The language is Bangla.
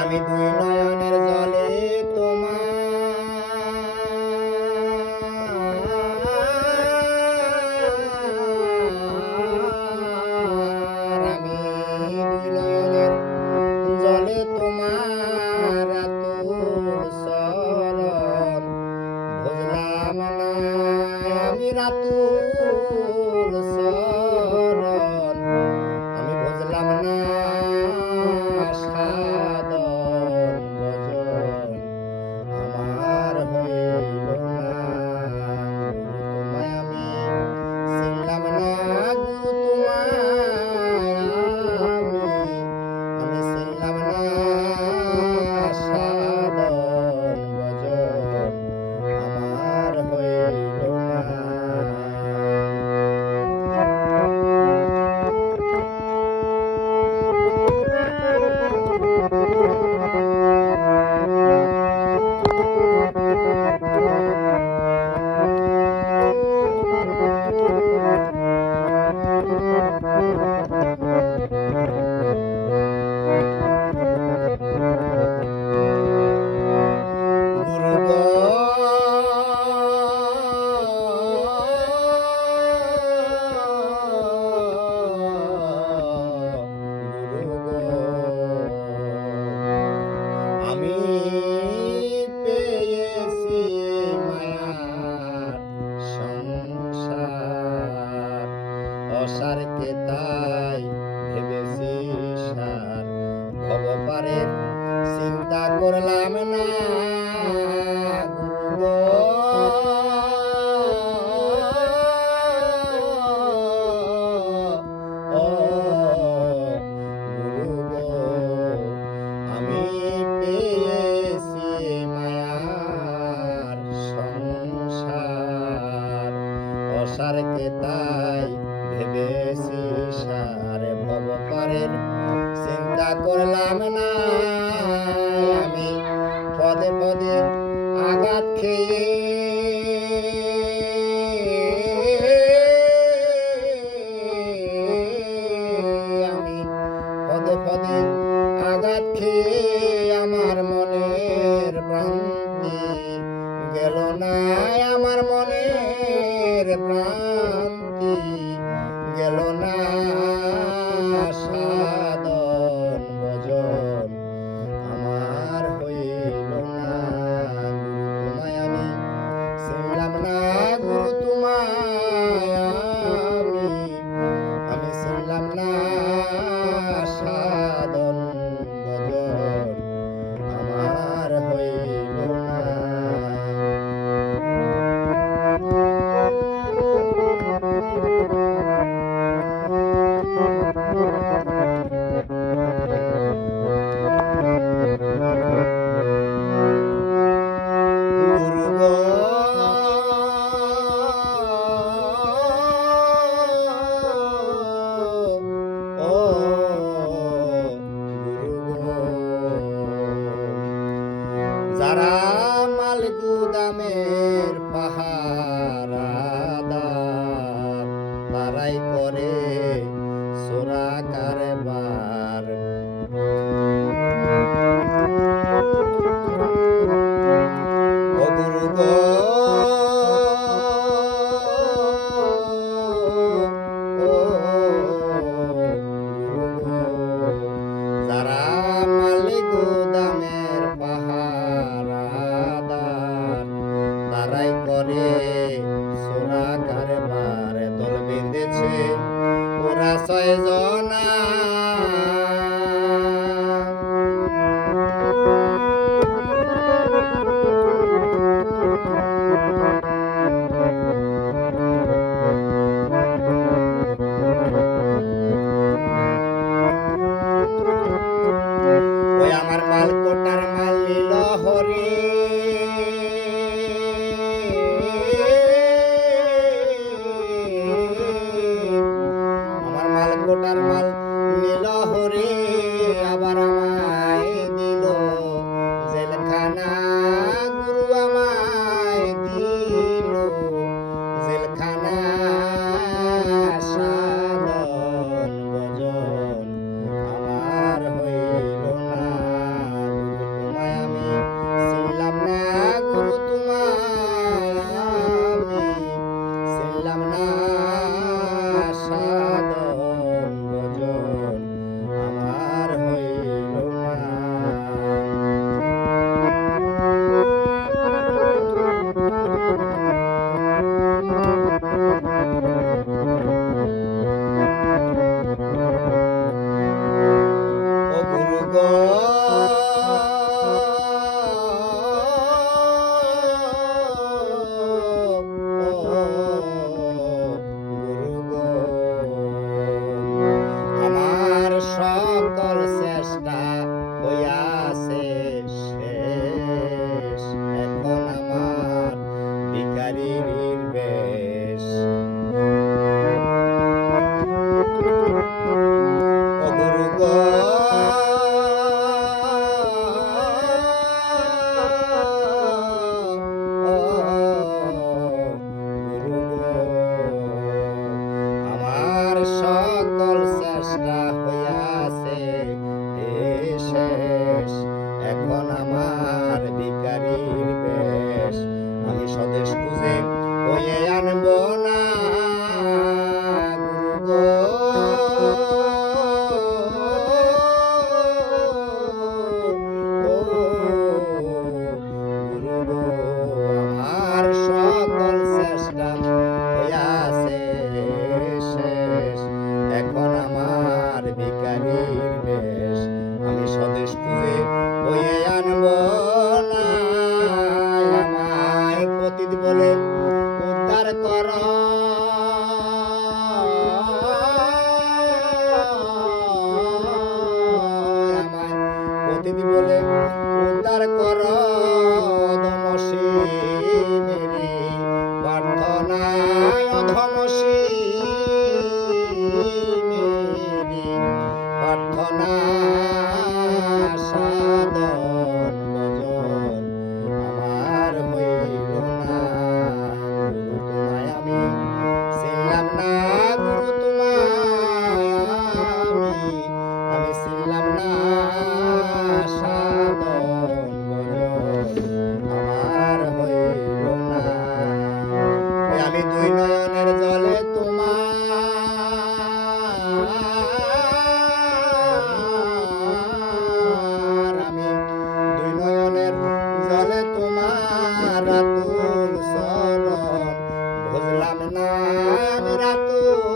আমি দুই নয়নের জলে আমি দুই নয়নের জলে তোমার আতুল চরণ বুঝলাম না আমি রাতুল চরণ আমি বুঝলাম না সাধন ভজন আমার হইল না গুরু তোমায় আমি চিনলাম না গুরু তোমায় আমি চিনলাম না সাধন ভজন আমার হইল না। আমি পেয়েছি মায়ার সংসার অসারকে তাই ভেবেছি সার ভবপারের চিন্তা করলাম না আমি পেয়েছি মায়ার সংসার অসারকে তাই ভেবেছি সারে ভবপারের চিন্তা করলাম না আমি পদে পদে আঘাত খেয়ে আমি পদে পদে আঘাত খেয়ে আমার মনের ভ্রান্তি গেল না আমার মনের ভ্রান্তি গেল না সাধন ভজন আমার হইল না গুরু তোমায় আমি চিনলাম না গুরু তোমায় আমি চিনলাম না সাধন ভজন আমার হইল না। গুরু গো ও যারা মাল গুদামের পাহারাদার তারাই করে চোরা কারবার ও গুরু গো যারা মাল গুদামের পাহারাদার তারাই করে চোরা কারবার দল বেঁধেছে ওরা 6 জনা ওই আমার মাল কোটার মাল নিল হরে আমার মাল কোটার মাল নিল হরে আবার আমায় দিল জেলখানা গুরু আমায় দিল জেলখানা সাধন ভজন আমার হইল না। ও গুরু গো আমার সকল চেষ্টা হইয়াছে শেষ, এখন আমার ভিখারির বেশ। ও গুরু গো আমার সকল চেষ্টা হইয়াছে শেষ, এখন আমার ভিখারির বেশ। আমি স্বদেশ খুঁজে বয়ে আনব না গুরু গো। আমার সকল চেষ্টা হইয়াছে শেষ, এখন আমার ভিখারির বেশ। আমি স্বদেশ খুঁজে বয়ে আনব না, আমায় পতিত বলে উদ্ধার কর। আমায় পতিত বলে উদ্ধার কর, অধমসী মেরি প্রার্থনায়, অধমসী মেরি প্রার্থনা সাধন ভজন আমার হইল না। গুরু তোমায় আমি চিনলাম না, গুরু তোমায় আমি চিনলাম না, সাধন ভজন আমার হইল না। আমি দুই নয়নের জলে তোমার, আমি দুই নয়নের জলে তোমার রাতুল চরণ বুঝলাম না, আমি রাতুল